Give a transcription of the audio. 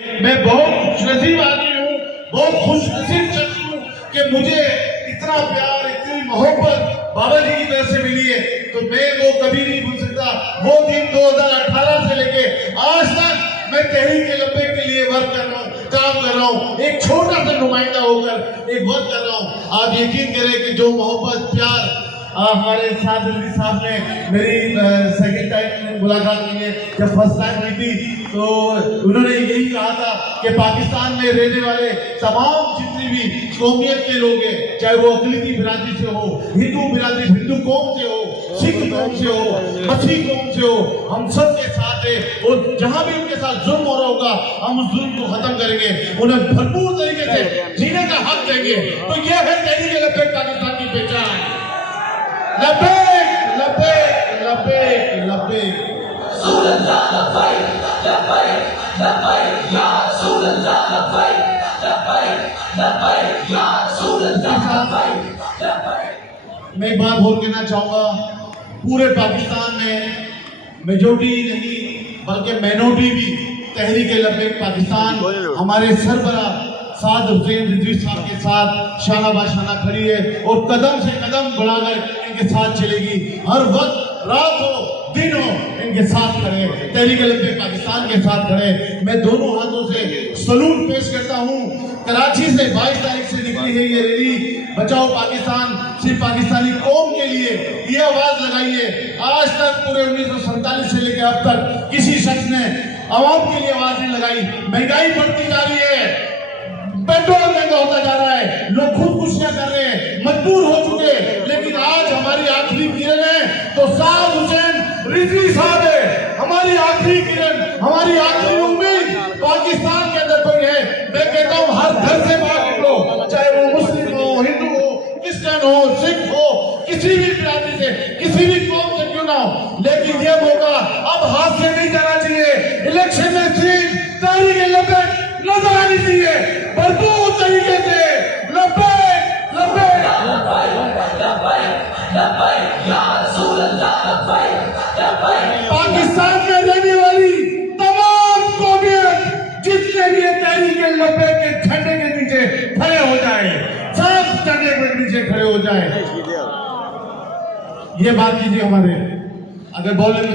मैं बहुत खुशनसीब आदमी हूँ, बहुत खुशनसीब शख्स हूँ कि मुझे इतना प्यार, इतनी मोहब्बत बाबा जी की तरफ से मिली है। तो मैं वो कभी नहीं भूल सकता। वो दिन 2018 से लेके आज तक मैं तहरीक-ए-लब्बैक के लिए वर्क कर रहा हूँ, काम कर रहा हूँ, एक छोटा सा नुमाइंदा होकर एक वर्क कर रहा हूँ। आप यकीन करें कि जो मोहब्बत, प्यार हमारे साथ रफी साहब ने मेरी सेकंड टाइम मुलाकात की है, जब फर्स्ट टाइम हुई थी तो उन्होंने यही कहा था कि पाकिस्तान में रहने वाले तमाम जितनी भी कौमियत के लोग हैं, चाहे वो अकलीती बिरादरी से हो, हिंदू बिरादरी, हिंदू कौम से हो, सिख कौम से हो, मसीह कौम से हो, हम सब के साथ है। और जहां भी उनके साथ जुल्म हो रहा होगा हम उस जुल्म को खत्म करेंगे, उन्हें भरपूर तरीके से जीने का हक देंगे। तो यह है तहरीक-ए-लब्बैक पाकिस्तान की पहचान। लब्बैक लब्बैक लब्बैक लब्बैक मैं एक बात और कहना चाहूंगा, पूरे पाकिस्तान में मेजॉरिटी नहीं बल्कि माइनॉरिटी भी तहरीक-ए-लब्बैक पाकिस्तान हमारे सरबराह साद हुसैन रिजवी साहब के साथ शाना बाशाना खड़ी है और कदम से कदम बढ़ाकर इनके साथ चलेगी। हर वक्त, रात हो दिन हो, इनके साथ खड़े, तहरीक-ए-लब्बैक पाकिस्तान के साथ खड़े। मैं दोनों हाथों से सलूट पेश करता हूँ। कराची से 22 तारीख से निकली है ये रैली, बचाओ पाकिस्तान, सिर्फ पाकिस्तानी कौम के लिए ये आवाज लगाई है। आज तक पूरे 1947 से लेकर अब तक किसी शख्स ने आवाम के लिए आवाज नहीं लगाई। महंगाई बढ़ती जा रही है, पेट्रोल महंगा होता जा रहा है, लोग खुदकुशियां कर रहे हैं, मजबूर हो चुके हैं। लेकिन आज हमारी आखिरी किरण है तो साद हुसैन रिजवी साहब है, हमारी आखिरी किरण, हमारी आखिरी उम्मीद पाकिस्तान के अंदर कोई है। मैं कहता हूँ हर घर से बाहर निकलो, चाहे वो मुस्लिम हो, हिंदू हो, क्रिश्चियन हो, सिख हो, किसी भी बिरादरी से, किसी भी कौम से क्यों ना हो, लेकिन ये मौका अब हाथ से नहीं जाना चाहिए। इलेक्शन में सिर्फ तहरीक-ए-लब्बैक नजर आनी चाहिए, भरपूर तरीके से। लब्बैक लब्बैक पाकिस्तान में रहने वाली तमाम कौमियत जितने भी तहरीक-ए-लब्बैक के झंडे के नीचे खड़े हो जाए, सब झंडे के नीचे खड़े हो जाए। ये बात कीजिए हमारे, अगर बोले